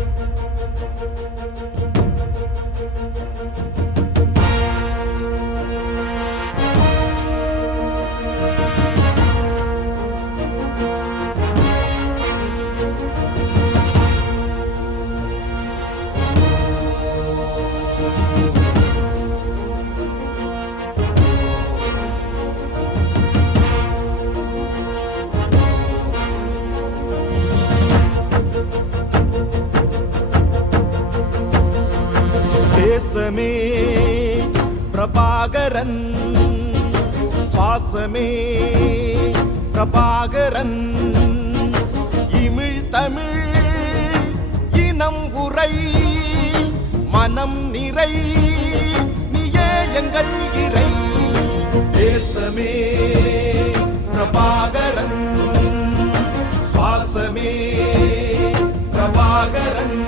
Thank you. தேசமே பிரபாகரன் சுவாசமே பிரபாகரன். இமிழ் தமிழ் இனம் உரை மனம் நிறை நீயே எங்கள் இறை. தேசமே பிரபாகரன் சுவாசமே பிரபாகரன்.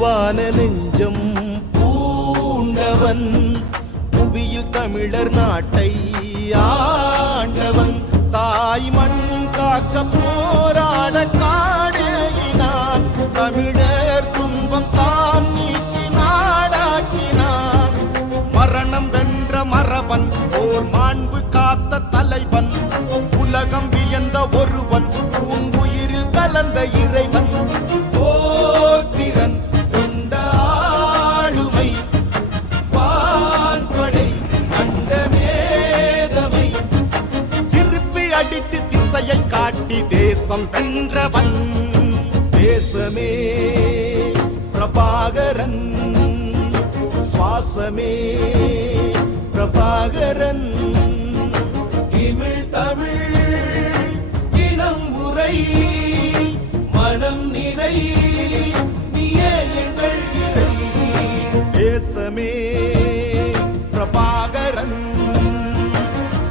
பூவான நெஞ்சம் பூண்டவன். புவியில் தமிழர் நாட்டை ஆண்டவன். தாய் மண் காக்க போராட காடேகினான் தமிழர் தேசம் வென்றவன் தேசமே பிரபாகரன். சுவாசமே பிரபாகரன். இமிழ் தமிழ் இனம் உரை. மனம் நிறை. தேசமே பிரபாகரன்.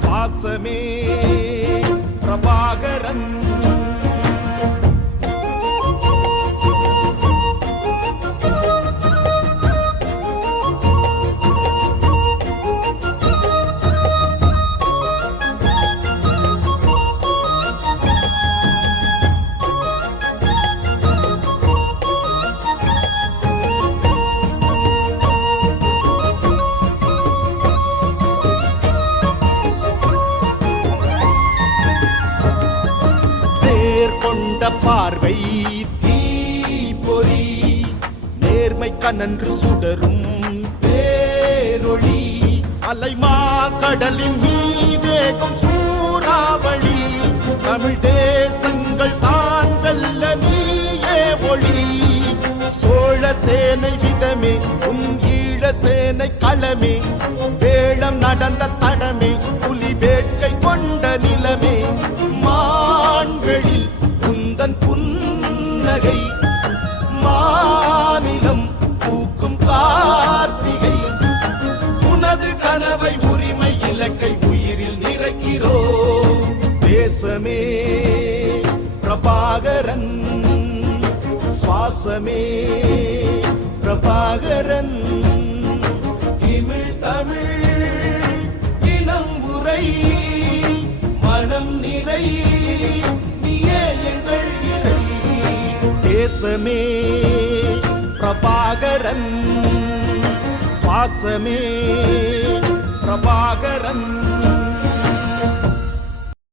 சுவாசமே பிரபாகரன். கொண்ட பார்வை தீப்பொறி நேர்மை கண்ணன்று சுடரும் பேரொளி அலைமா கடலின் மீதேகம் சூறாவளி தமிழ் தேசங்கள் தான் வெல்ல நீயே ஒளி. சோழ சேனை விதமே உன் ஈழ சேனை களமே வேளம் நடந்த தடமே புலி வேட்கை கொண்ட நீ புன்னகை மாநிலம் பூக்கும் கார்த்திகை. உனது கனவை உரிமை இலக்கை உயிரில் நிறைக்கிறோ. தேசமே பிரபாகரன் சுவாசமே பிரபாகரன். இமிழ் தமிழ் இனம் உரை மனம் நிறை. தேசமே பிரபாகரன் சுவாசமே பிரபாகரன்